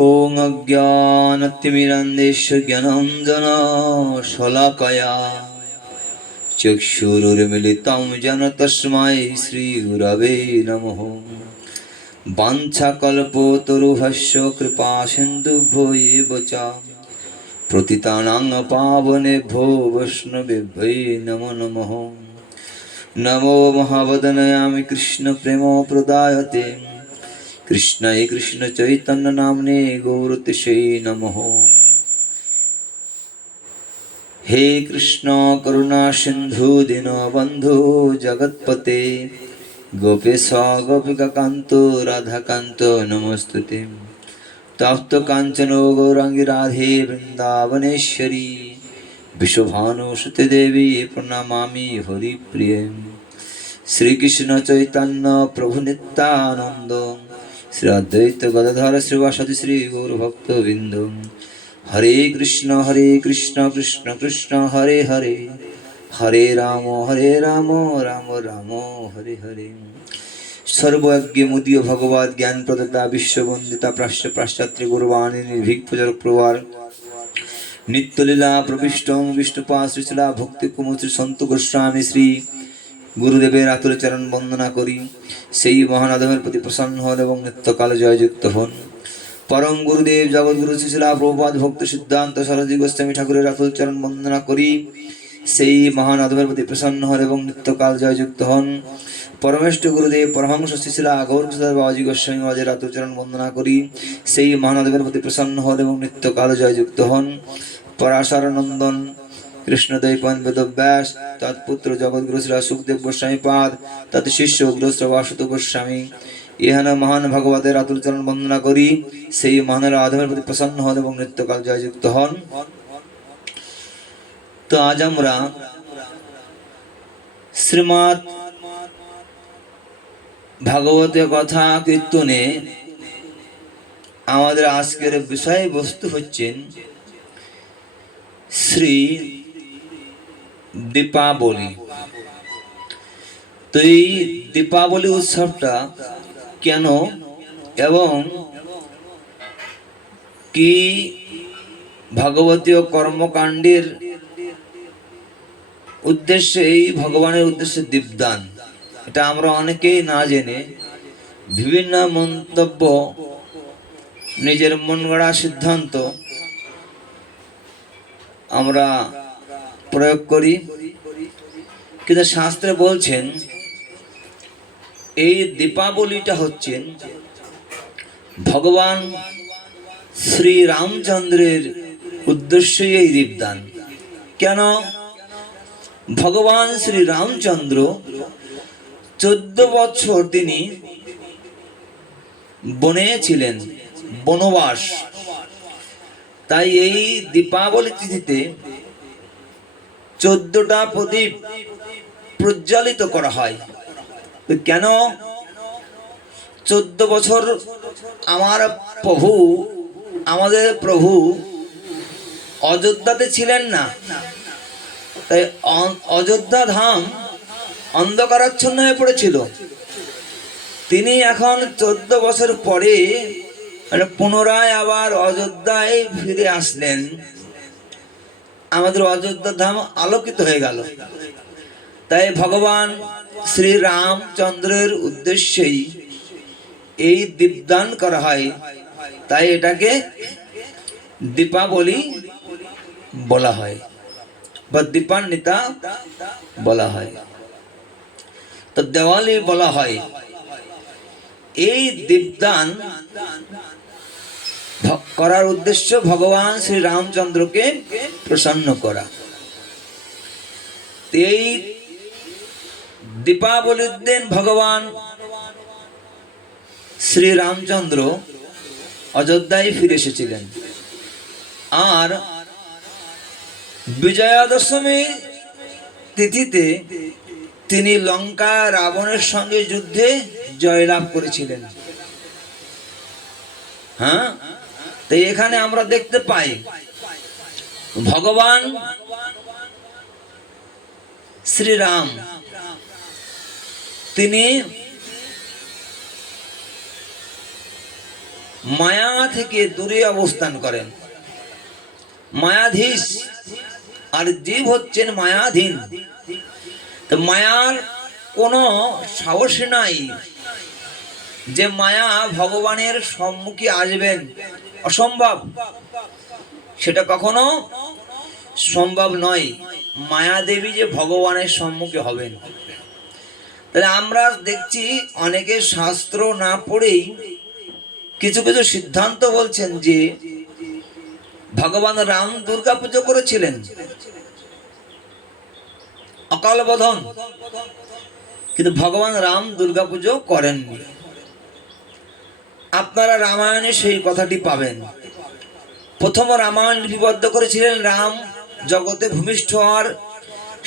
ॐ अज्ञानतिमिरन्देश ज्ञानञ्जना शलाकया चक्षुरुर्मिलितं जन तस्मै श्रीगुरवे नमः वाञ्छाकल्पतरुभस्य कृपासिन्धुभ्यो एव च प्रतितानां पावनेभ्यो वैष्णवेभ्यै नमो नमः नमो महावदनयामि કૃષ્ણએ કૃષ્ણ ચૈતન્ય નામને ગૌરતિશય નમઃ હે કૃષ્ણ કરુણા સિંધુ દીનબંધુ જગતપતે গোপেশ গোপিকাকান্ত, রাধাকান্ত নমস্তুতে। তপ্ত কাঞ্চন গৌরাঙ্গী রাধে বৃন্দাবনেশ্বরী বিশ্বভানুসুতে দেবী প্রণামামি হরিপ্রিয়। শ্রীকৃষ্ণ চৈতন্য প্রভু নিত্যানন্দ শ্রী অদ্বৈত গদাধর শ্রীবাসাদি শ্রী বৃন্দ হরে কৃষ্ণ হরে কৃষ্ণ কৃষ্ণ কৃষ্ণ হরে হরে হরে রাম হরে রাম রাম রাম হরে হরে সর্বজ্ঞ মুদীয় ভগবত জ্ঞান প্রদাতা বিশ্ববন্দিতা প্রাশ্য পাশ্চাত্য গুরবাণী নির্ভীক পূজার প্রবার নিত্যলীলা প্রবিষ্ট বিষ্ণুপা শ্রীশিলা ভক্তি কুমুর শ্রী সন্ত গোস্বামী শ্রী গুরুদেবের আতুল চরণ বন্দনা করি। সেই মহানাদমের প্রতি প্রসন্ন হন এবং নিত্যকালে জয়যুক্ত হন। পরম গুরুদেব জগৎগুরু শিশিলা প্রভুপাদ ভক্ত সিদ্ধান্ত সরস্বতী গোস্বামী ঠাকুরের আতুল চরণ বন্দনা করি। সেই মহান আদমের প্রতি প্রসন্ন হন এবং নিত্যকাল জয়যুক্ত হন। পরমেষ্ট গুরুদেব, পরমহংস শিশিলা গৌর কিশোর বাবাজি গোস্বামী বাজের আতুল চরণ বন্দনা করি। সেই মহানাদমের প্রতি প্রসন্ন হন এবং নিত্যকাল জয়যুক্ত হন। পরাশর নন্দন কৃষ্ণদয় পান বেদব্যাস তৎপুত্র জগৎগুরু শ্রী সুখদেব গোস্বামী পাদ তৎ শিষ্য উগ্রশ্র বাসুত গোস্বামী। ইহান মহান ভগবতের আতুল চরণ বন্দনা করি, সেই মহানের আধমের প্রতি প্রসন্ন হন এবং নিত্যকাল জয়যুক্ত হন। তো আজ আমরা শ্রীমৎ ভাগবতের কথা কীর্তনে আমাদের আজকের বিষয়বস্তু হচ্ছেন শ্রী দীপাবলি। তো এই দীপাবলি উৎসবটা কেন এবং কি ভগবতীয় কর্মকাণ্ডের উদ্দেশ্যে, এই ভগবানের উদ্দেশ্যে দীপদান? এটা আমরা অনেকেই না জেনে বিভিন্ন মন্তব্য, নিজের মন গড়া সিদ্ধান্ত আমরা প্রয়োগ করি। কিন্তু শাস্ত্রে বলছেন, এই দীপাবলিটা হচ্ছেন ভগবান শ্রী রামচন্দ্রের উদ্দেশ্যে এই দীপদান। কেন? ভগবান শ্রী রামচন্দ্র চোদ্দ বছর তিনি বনে ছিলেন, বনবাস। তাই এই দীপাবলি তিথিতে চোদ্দটা প্রদীপ প্রজ্বলিত করা হয়। কেন? চোদ্দ বছর আমার প্রভু, আমাদের প্রভু অযোধ্যাতে ছিলেন না। তাই অযোধ্যা ধাম অন্ধকারাচ্ছন্ন হয়ে পড়েছিল। তিনি এখন চোদ্দ বছর পরে মানে পুনরায় আবার অযোধ্যায় ফিরে আসলেন। আমাদের অযোধ্যা ধাম আলোকিত হয়ে গেল। তাই ভগবান শ্রী রামচন্দ্রের উদ্দেশ্যেই এই দীপদান করা হয়। তাই এটাকে দীপাবলি বলা হয় বা দীপান্বিতা বলা হয়। তো দেওয়ালি বলা হয়। এই দীপদান করার উদ্দেশ্য ভগবান শ্রী রামচন্দ্রকে প্রসন্ন করা। এই দীপাবলির দিন ভগবান শ্রী রামচন্দ্র অযোধ্যায় ফিরে এসেছিলেন। আর বিজয়া দশমী তিথিতে তিনি লঙ্কা রাবণের সঙ্গে যুদ্ধে জয়লাভ করেছিলেন। হ্যাঁ? তো এখানে আমরা দেখতে পাই, ভগবান শ্রীরাম, তিনি মায়া থেকে দূরে অবস্থান করেন। মায়াধীশ আর জীব হচ্ছেন মায়াধীন। মায়ার কোনো সাহস নাই। যে মায়া ভগবানের সম্মুখে আসবেন, অসম্ভব। সেটা কখনো সম্ভব নয়। মায়া দেবী যে ভগবানের সম্মুখে হবেন। তাহলে আমরা দেখছি অনেকে শাস্ত্র না পড়েই কিছু কিছু সিদ্ধান্ত বলছেন যে ভগবান রাম দুর্গা পুজো করেছিলেন। অকাল বোধন। কিন্তু ভগবান রাম দুর্গা পুজো করেননি। আপনারা রামায়ণে সেই কথাটি পাবেন। প্রথম রামায়ণ লিপিবদ্ধ করেছিলেন রাম, জগতে ভূমিষ্ঠ হওয়ার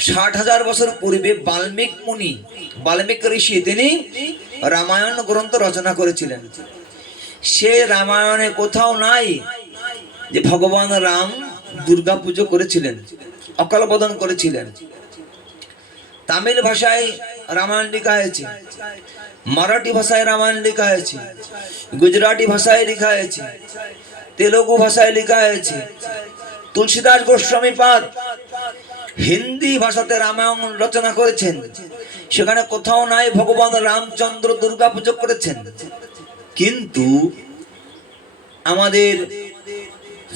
ষাট হাজার বছর পূর্বে বাল্মিক মুনি, বাল্মিক ঋষি, তিনি রামায়ণ গ্রন্থ রচনা করেছিলেন। সে রামায়ণে কোথাও নাই যে ভগবান রাম দুর্গা পুজো করেছিলেন অকাল করেছিলেন। তামিল ভাষায় রামায়ণ লেখা হয়েছে, মারাঠি ভাষায় রামায়ণ লেখা হয়েছে, গুজরাটি ভাষায় লেখা হয়েছে, তেলুগু ভাষায় লেখা হয়েছে, তুলসীদাস গোস্বামী পাদ হিন্দি ভাষাতে রামায়ণ রচনা করেছেন। সেখানে কোথাও নাই ভগবান রামচন্দ্র দুর্গা পুজো করেছেন। কিন্তু আমাদের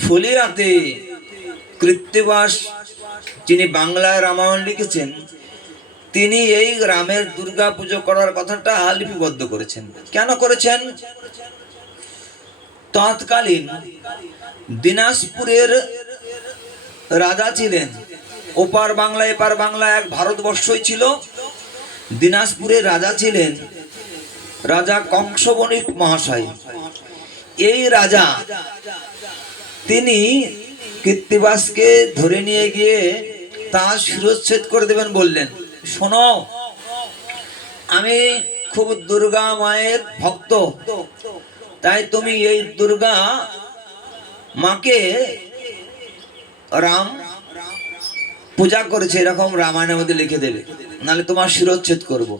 ফুলিয়াতে কৃত্তিবাস, যিনি বাংলায় রামায়ণ লিখেছেন তিনি এই গ্রামের দুর্গা পুজো করার কথাটা লিপিবদ্ধ করেছেন। কেন করেছেন? তৎকালীন দিনাজপুরের রাজা ছিলেন। ওপার বাংলা, এপার বাংলা এক ভারতবর্ষই ছিল। দিনাজপুরের রাজা ছিলেন রাজা কংসবণিক মহাশয়। এই রাজা তিনি কীর্তিবাসকে ধরে নিয়ে গিয়ে তার শিরচ্ছেদ করে দেবেন বললেন। শোনো, আমি খুব দুর্গা মায়ের ভক্ত তাই তুমি এই দুর্গা মাকে রাম পূজা করেছে, এরকম রামায়ণের মধ্যে লিখে দেবে নাহলে তোমার শিরচ্ছেদ করব।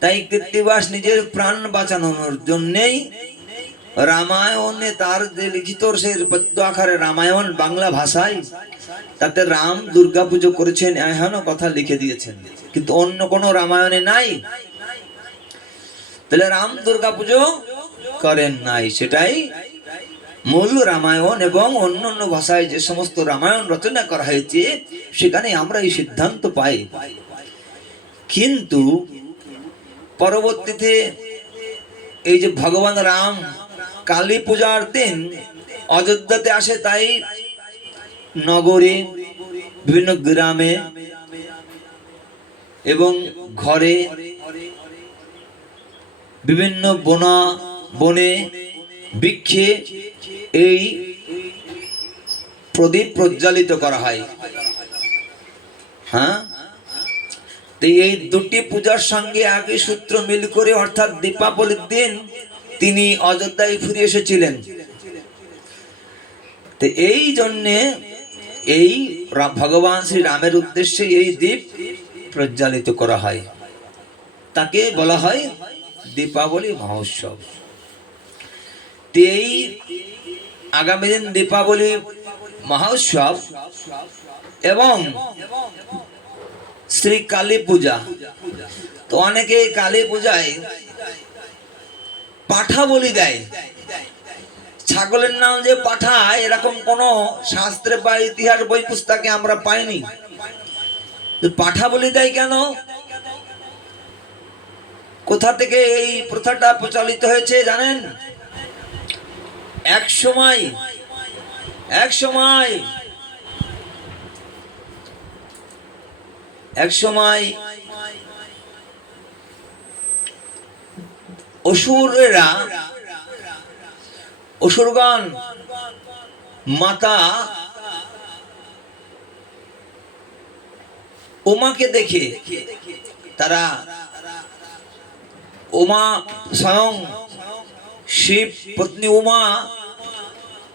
তাই কৃত্তিবাস নিজের প্রাণ বাঁচানোর জন্যেই রামায়ণে তার যে লিখিত সে আকারে রামায়ণ বাংলা ভাষায়, তাতে রাম দুর্গা পুজো করেছেন, এহেন কথা লিখে দিয়েছেন। কিন্তু অন্য কোনো রামায়ণে নাই। তাহলে রাম দুর্গা পুজো করেন নাই, সেটাই মূল রামায়ণ এবং অন্য অন্য ভাষায় যে সমস্ত রামায়ণ রচনা করা হয়েছে, সেখানে আমরা এই সিদ্ধান্ত পাই। কিন্তু পরবর্তীতে এই যে ভগবান রাম কালী পূজার দিন অযোধ্যাতে আসে তাই নগরে, বিভিন্ন গ্রামে এবং ঘরে বিভিন্ন বনা, বনে বৃক্ষে এই প্রদীপ প্রজ্বালিত করা হয়। হ্যাঁ? তো এই দুটি পূজার সঙ্গে আগে সূত্র মিল করে অর্থাৎ দীপাবলির দিন তিনি অযোধ্যায় ফিরে এসেছিলেন। তো এই জন্যে এই ভগবান শ্রী রামের উদ্দেশ্যে এই দ্বীপ প্রজ্বালিত করা হয়। তাকে বলা হয় দীপাবলি মহোৎসব। এই আগামী দিন দীপাবলি মহোৎসব এবং শ্রী কালী পূজা। তো অনেকে কালী পূজায় পাঠা বলি দেয়। ছাগলের নাম যে পাঠা, এরকম কোন শাস্ত্রে বা ইতিহাস বই পুস্তকে আমরা পাইনি। পাঠা বলি দেয় কেন? কোথা থেকে এই প্রথাটা প্রচলিত হয়েছে জানেন? এক সময় এক সময় এক সময় অসুরেরা, অসুরগণ, মাতা উমাকে দেখে তারা উমা স্বয়ং শিব পত্নী উমা,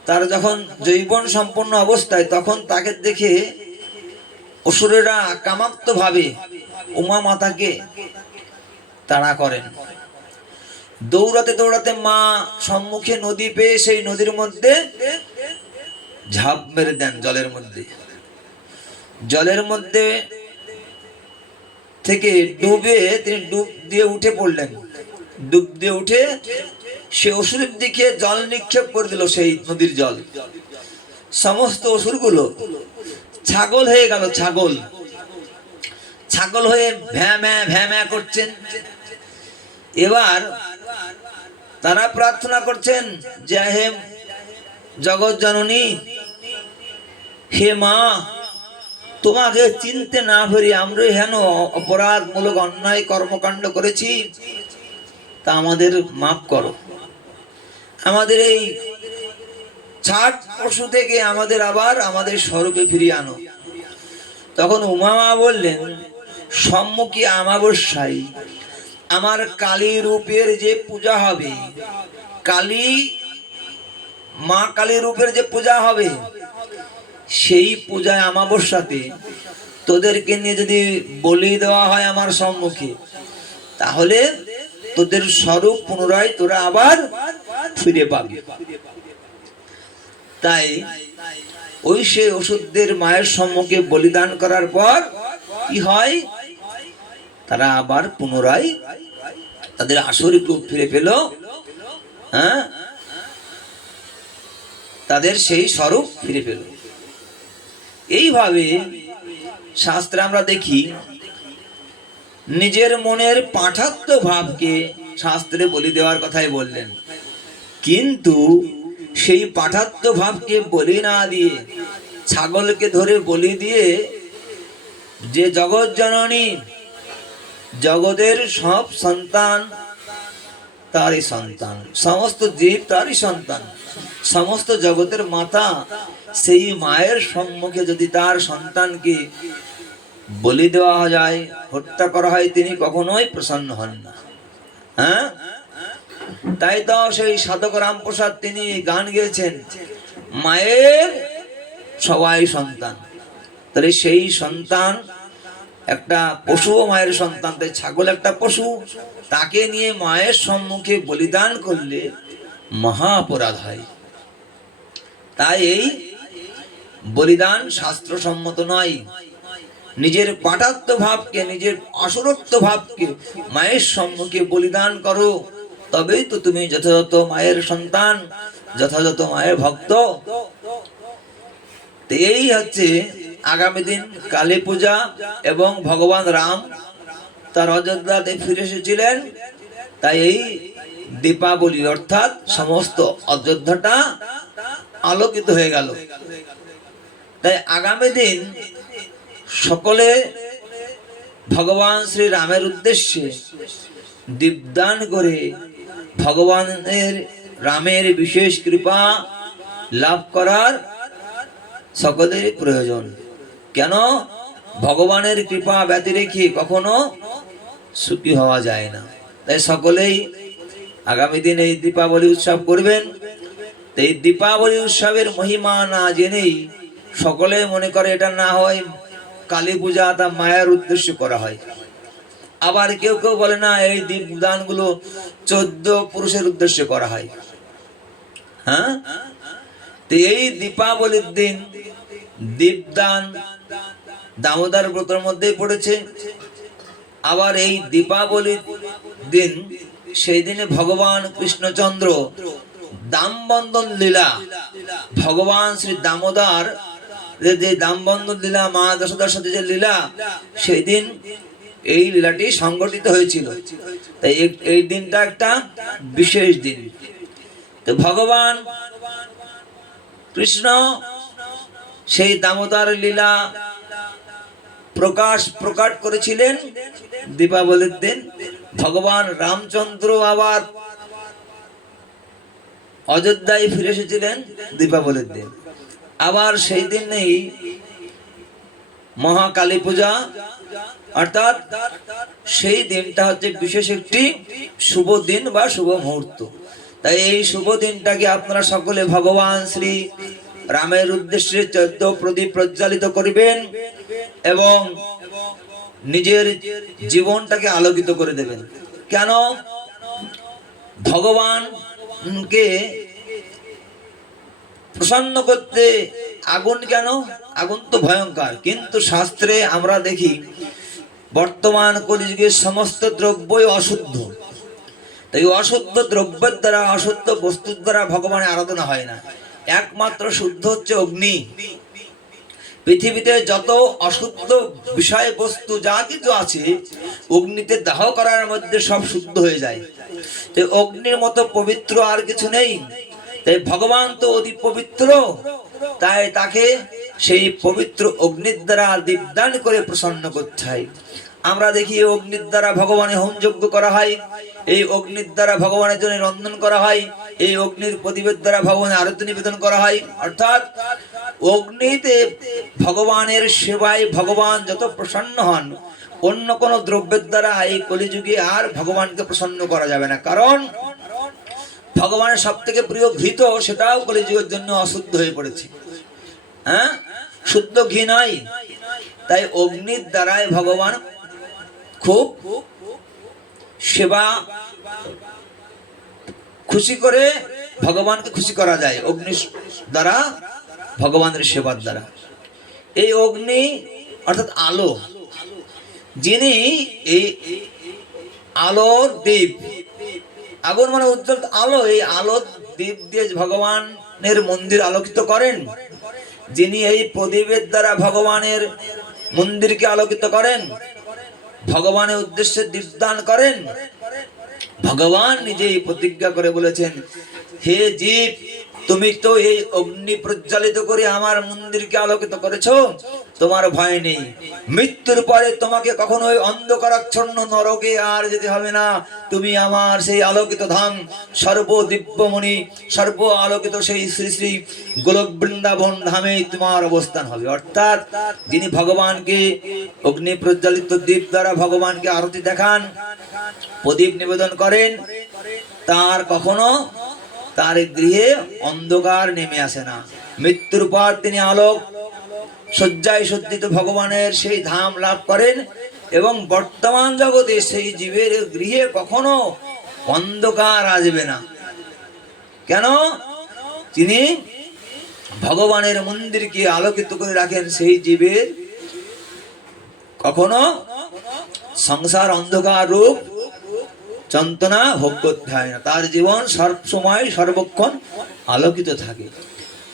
তার যখন জৈবন সম্পন্ন অবস্থায় তখন তাকে দেখে অসুরেরা কামাক্ত ভাবে উমা মাতাকে তাড়া করেন। দৌড়াতে দৌড়াতে মা সম্মুখে নদী পেয়ে সেই নদীর মধ্যে ঝাঁপ মেরে দেন জলের মধ্যে। জলের মধ্যে থেকে ডুবে তিনি ডুব দিয়ে উঠে পড়লেন। ডুব দিয়ে উঠে সে অসুরের দিকে জল নিক্ষেপ করে দিল সেই নদীর জল। সমস্ত অসুরগুলো ছাগল হয়ে গেল, ছাগল। ছাগল হয়ে ভ্যা ম্যা ভ্যা ম্যা করছেন। এবার তারা প্রার্থনা করছেন, যে হে জগৎ জননী, হে মা, তোমাকে চিনতে না পারি আমরা হেন অপরাধমূলক অন্যায় কর্মকাণ্ড করেছি, তা আমাদের মাফ করো। আমাদের এই ছাট পশু থেকে আমাদের আবার আমাদের স্বরূপে ফিরিয়ে আনো। তখন উমামা বললেন, সম্মুখী আমাবস্যায় আমার কালী রূপের যে পূজা হবে, কালী মা কালী রূপের যে পূজা হবে, সেই পূজায় আমাবস্যাতে তোদেরকে নিয়ে যদি বলি দেওয়া হয় আমার সম্মুখে, তাহলে তোদের স্বরূপ পুনরায় তোরা আবার ফিরে পাবি। তাই ওই সেই ওষুধদের মায়ের সম্মুখে বলিদান করার পর কি হয়? তারা আবার পুনরায় তাদের আসরিক রূপ ফিরে পেল হ্যাঁ? তাদের সেই স্বরূপ ফিরে পেল। এইভাবে শাস্ত্রে আমরা দেখি, নিজের মনের পাঠাত্ম ভাবকে শাস্ত্রে বলি দেওয়ার কথাই বললেন। কিন্তু সেই পাঠাত্ম ভাবকে বলি না দিয়ে, ছাগলকে ধরে বলি দিয়ে যে জগৎ জননী জগতের সব সন্তান তারই সন্তান। সমস্ত জীব তারই সন্তান। সমস্ত জগতের মাতা সেই মায়ের সম্মুখে যদি তার সন্তানকে বলি দেওয়া যায়, হত্যা করা হয়, তিনি কখনোই প্রসন্ন হন না। হ্যাঁ? তাই তো সেই সাধক রামপ্রসাদ তিনি গান গেয়েছেন, মায়ের সবাই সন্তান। তাহলে সেই সন্তান একটা পশু মায়ের সন্তান তাই ছাগল, একটা পশু। তাকে নিয়ে মায়ের সম্মুখে বলিদান করলে মহা অপরাধ হয়। তাই এই বলিদান শাস্ত্রসম্মত নয়। নিজের পাঠাত্ম ভাবকে, নিজের আসরত্ব ভাবকে মায়ের সম্মুখে বলিদান করো। তবেই তো তুমি যথাযথ মায়ের সন্তান, যথাযথ মায়ের ভক্ত। এই হচ্ছে আগামী দিন কালী পূজা এবং ভগবান রাম তার অযোধ্যাতে ফিরে এসেছিলেন। তাই এই দীপাবলি অর্থাৎ সমস্ত অযোধ্যাটা আলোকিত হয়ে গেল। তাই আগামী দিন সকলে ভগবান শ্রী রামের উদ্দেশ্যে দীপদান করে ভগবানের রামের বিশেষ কৃপা লাভ করার সকলেরই প্রয়োজন। কেন? ভগবানের কৃপা ব্যতি রেখে কখনো সুখী হওয়া যায় না। তাই সকলেই আগামী দিন এই দীপাবলি উৎসব করবেন। এই দীপাবলি উৎসবের মহিমা না জেনেই সকলে মনে করে এটা না হয় কালী পূজা তা মায়ের উদ্দেশ্য করা হয়। আবার কেউ কেউ বলে, না, এই দীপদানগুলো চোদ্দ পুরুষের উদ্দেশ্যে করা হয়। হ্যাঁ? তো এই দীপাবলির দিন দীপদান দামোদর ব্রতের মধ্যেই পড়েছে। আবার এই দীপাবলির দিন, সেই দিনে ভগবান কৃষ্ণচন্দ্র দামবন্ধন লীলা, ভগবান শ্রী দামোদর যে দামবন্ধন লীলা, মা যশোদার সাথে যে লীলা, সেই দিন এই লীলাটি সংগঠিত হয়েছিল। তাই এই দিনটা একটা বিশেষ দিন। তো ভগবান কৃষ্ণ, সেই দামোদর লীলা প্রকাশ প্রকাট করেছিলেন দীপাবলির দিন। ভগবান রামচন্দ্র আবার অযোধ্যায় ফিরে এসেছিলেন দীপাবলির দিন। আবার সেই দিনেই মহাকালী পূজা, অর্থাৎ সেই দিনটা হচ্ছে বিশেষ একটি শুভ দিন বা শুভ মুহূর্ত। তাই এই শুভ দিনটাকে আপনারা সকলে ভগবান শ্রী রামের উদ্দেশ্যে চোদ্দ প্রদীপ প্রজ্বালিত করবেন এবং নিজের জীবনটাকে আলোকিত করে দেবেন। কেন? ভগবানকে প্রসন্ন করতে আগুন কেন? আগুন তো ভয়ঙ্কর। কিন্তু শাস্ত্রে আমরা দেখি, বর্তমান কলিযুগের সমস্ত দ্রব্যই অশুদ্ধ। তাই অশুদ্ধ দ্রব্যের দ্বারা, অশুদ্ধ বস্তুর দ্বারা ভগবানের আরাধনা হয় না। একমাত্র শুদ্ধ হচ্ছে অগ্নি। পৃথিবীতে যত অশুদ্ধ বিষয় বস্তু যা কিছু আছে, অগ্নিতে দাহ করার মধ্যে সব শুদ্ধ হয়ে যায়। তাই অগ্নির মতো পবিত্র আর কিছু নেই। তাই ভগবান তো অতি পবিত্র। তাই তাকে সেই পবিত্র অগ্নির দ্বারা দীপদান করে প্রসন্ন করতে হয়। আমরা দেখি অগ্নির দ্বারা ভগবানের হোমযজ্ঞ করা হয়। এই অগ্নির দ্বারা ভগবানের জন্য রন্ধন করা হয়। এই অগ্নির প্রদীপের দ্বারা ভগবানের আরতি নিবেদন করা হয়। অর্থাৎ অগ্নিতে ভগবানের সেবায় ভগবান যত প্রসন্ন হন, অন্য কোন দ্রব্যের দ্বারা এই কলিযুগে আর ভগবানকে প্রসন্ন করা যাবে না। কারণ ভগবানের সব থেকে প্রিয় ঘৃত সেটাও কলিযুগের জন্য অশুদ্ধ হয়ে পড়েছে। হ্যাঁ? শুদ্ধ ঘি নয়। তাই অগ্নির দ্বারাই ভগবান খুব সেবা খুশি করে ভগবানকে খুশি করা যায়, অগ্নি দ্বারা ভগবানের সেবার দ্বারা। এই অগ্নি অর্থাৎ আলো, যিনি এই আলোর দ্বীপ, আগুন মানে উজ্জ্বল আলো, এই আলো দ্বীপ দিয়ে ভগবানের মন্দির আলোকিত করেন, যিনি এই প্রদীপের দ্বারা ভগবানের মন্দিরকে আলোকিত করেন। ভগবানের উদ্দেশ্যে দীপদান করেন। ভগবান নিজেই প্রতিজ্ঞা করে বলেছেন হে জীব তুমি তো এই অগ্নি প্রজ্বালিত করে আমার মন্দিরকে আলোকিত করেছ। তোমার ভয় নেই। মৃত্যুর পরে তোমাকে কখনো ওই অন্ধকারাচ্ছন্ন নরকে আর যেতে হবে না। তুমি আমার সেই আলোকিত ধাম সর্ব দিব্যমণি সর্ব আলোকিত সেই শ্রী শ্রী গোলক বৃন্দাবন ধামে তোমার অবস্থান হবে। অর্থাৎ যিনি ভগবানকে অগ্নি প্রজ্বালিত দ্বীপ দ্বারা ভগবানকে আরতি দেখান, প্রদীপ নিবেদন করেন, তার কখনো তার গৃহে অন্ধকার নেমে আসে না। মৃত্যুর পর তিনি আলোক শয্যায় সজ্জিত ভগবানের সেই ধাম লাভ করেন এবং বর্তমান জগতে সেই জীবের গৃহে কখনো অন্ধকার আসবে না। কেন? তিনি ভগবানের মন্দিরকে আলোকিত করে রাখেন সেই জীবের। কখনো সংসার অন্ধকার রূপ যন্ত্রণা ভোগ করতে হয় না। তার জীবন সর্ব সময় সর্বক্ষণ আলোকিত থাকে।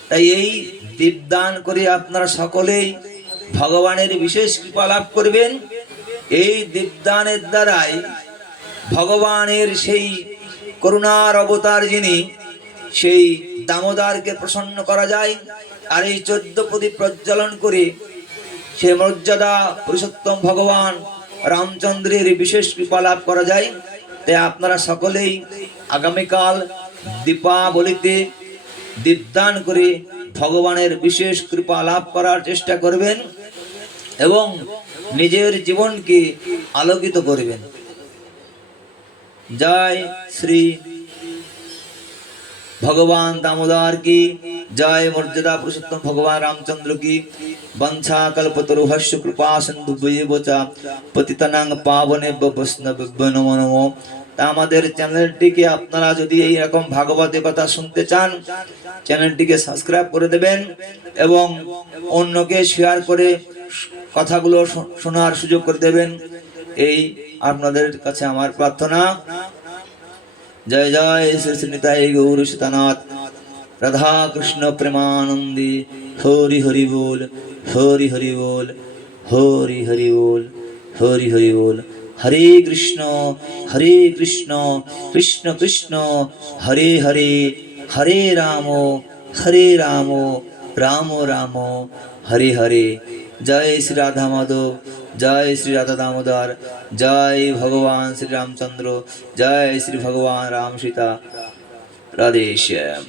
তাই এই দীপদান করে আপনারা সকলেই ভগবানের বিশেষ কৃপা লাভ করবেন। এই দীপদানের দ্বারাই ভগবানের সেই করুণার অবতার যিনি, সেই দামোদারকে প্রসন্ন করা যায়। আর এই চোদ্দ প্রদীপ প্রজ্বলন করে সে মর্যাদা পুরুষোত্তম ভগবান রামচন্দ্রের বিশেষ কৃপা লাভ করা যায়। তাই আপনারা সকলেই আগামীকাল দীপাবলিতে দীপদান করে ভগবানের বিশেষ কৃপা লাভ করার চেষ্টা করবেন এবং নিজের জীবনকে আলোকিত করবেন। জয় শ্রী ভগবান দামোদর কি, জয় মর্যাদা পুরুষোত্তম ভগবান রামচন্দ্র কি, বঞ্ছা কল্পতরু হর্ষ কৃপা সিন্ধু পতিতানাং পাবনে বৈষ্ণব নমো নমো। তা আমাদের চ্যানেলটিকে আপনারা যদি এই রকম ভাগবতের কথা শুনতে চান, চ্যানেলটিকে সাবস্ক্রাইব করে দেবেন এবং অন্যকে শেয়ার করে কথাগুলো শোনার সুযোগ করে দেবেন। এই আপনাদের কাছে আমার প্রার্থনা। জয় জয় শ্রী শ্রী নিতাই গৌর সীতানাথ। রাধা কৃষ্ণ প্রেমানন্দী হরি হরি বল, হরি হরি বল, হরি হরি বল, হরি হরি বল। হরে কৃষ্ণ হরে কৃষ্ণ কৃষ্ণ কৃষ্ণ, হরে হরে হরে রাম হরে রাম রাম রাম, হরে হরে। জয় শ্রী রাধা মাধব, জয় শ্রী রাধা দামোদর, জয় ভগবান শ্রী রামচন্দ্র, জয় শ্রী ভগবান রাম সীতা। রাধে শ্যাম।